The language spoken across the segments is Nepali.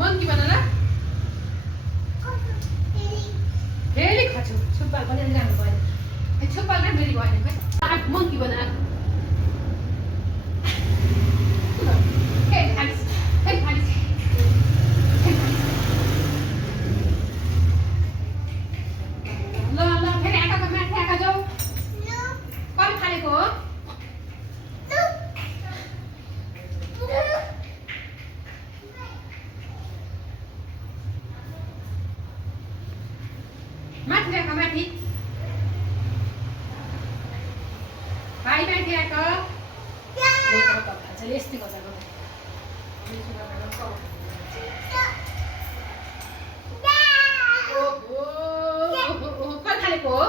मंकी बना ल फेरि खाछु छुप्पा पनि राम्रो भयो छुप्पा नै फेरि भएन खै मंकी बना फेरि खालिस फेरि खालिस ल ल फेरि आँखाको माथि आँखा जाऊ कहिले खालेको हो माथि आएको माथि भाइ माथि आएको यस्तै गर्दा कहिले खालेको हो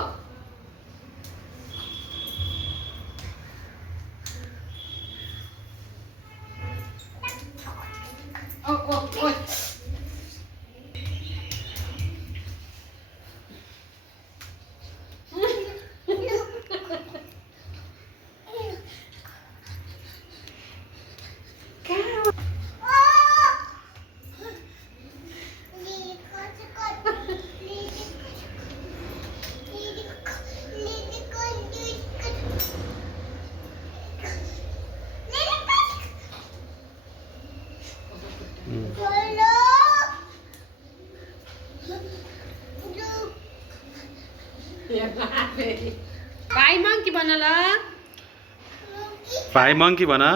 भाइ मंकी बना ल भाइ मंकी बना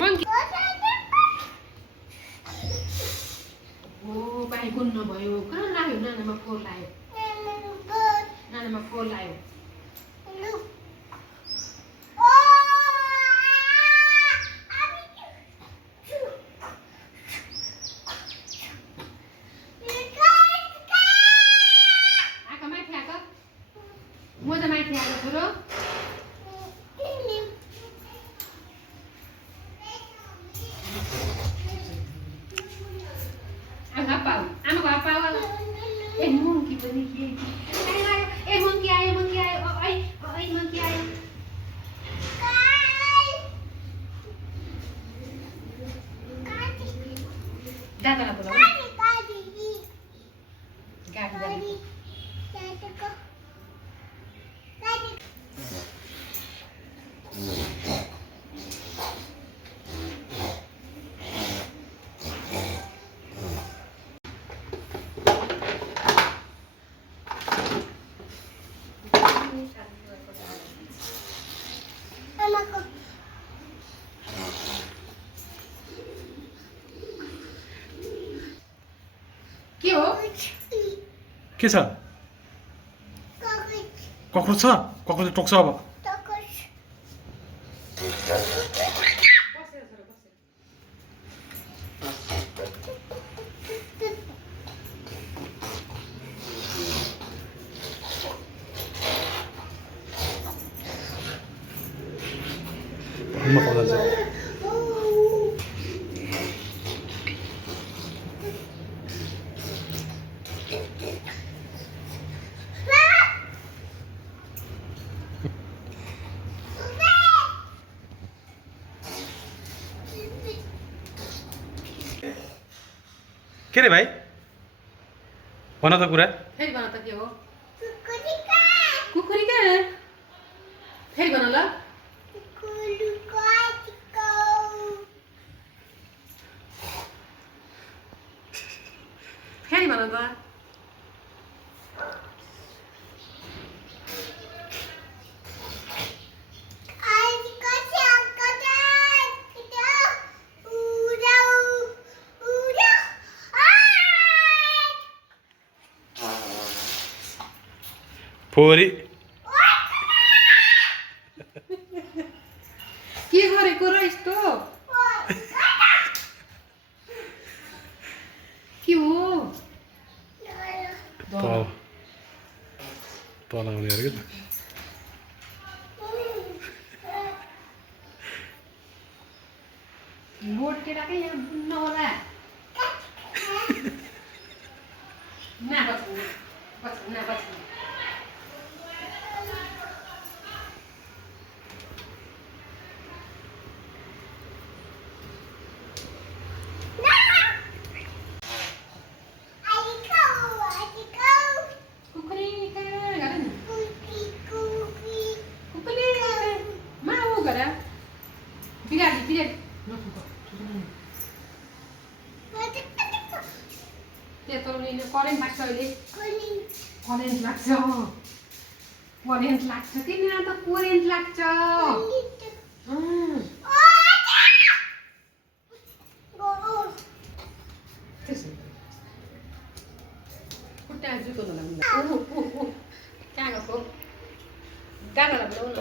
मंकी ओ भाइ गुन्न भयो कहाँ लाग्यो नानामा फोहोर लाग्यो नानामा फोहोर लाग्यो म त माथि आएको छु र आमाको पाउ ए मंकी पनि ए मंकी आयो मंकी आयो ऐ मंकी आयो दादालाई बोलाऊ गाडी के हो के छ कक्रोच छ कक्रोचले टोक्छ अब के रे भाइ भन त कुरा फेरि भन त के हो कुकुरी कहाँ फेरि भन ल फेरि भन त फोरी के गरेको र यस्तो के हो तल आउने अरे के बोट केटाकै यहाँ बुन्न होला ना बच्नु त्यो तरुनी करेन्ट लाग्छ अहिले करेन्ट लाग्छ करेन्ट लाग्छ किन त करेन्ट लाग्छ खुट्टा जुतो नलाग्नु कहाँ गएको दादालाई बोलाउ न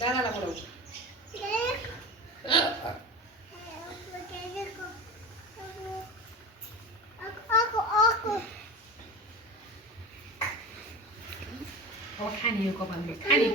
दादालाई बोलाउ अब खाने हो कपालमा खाने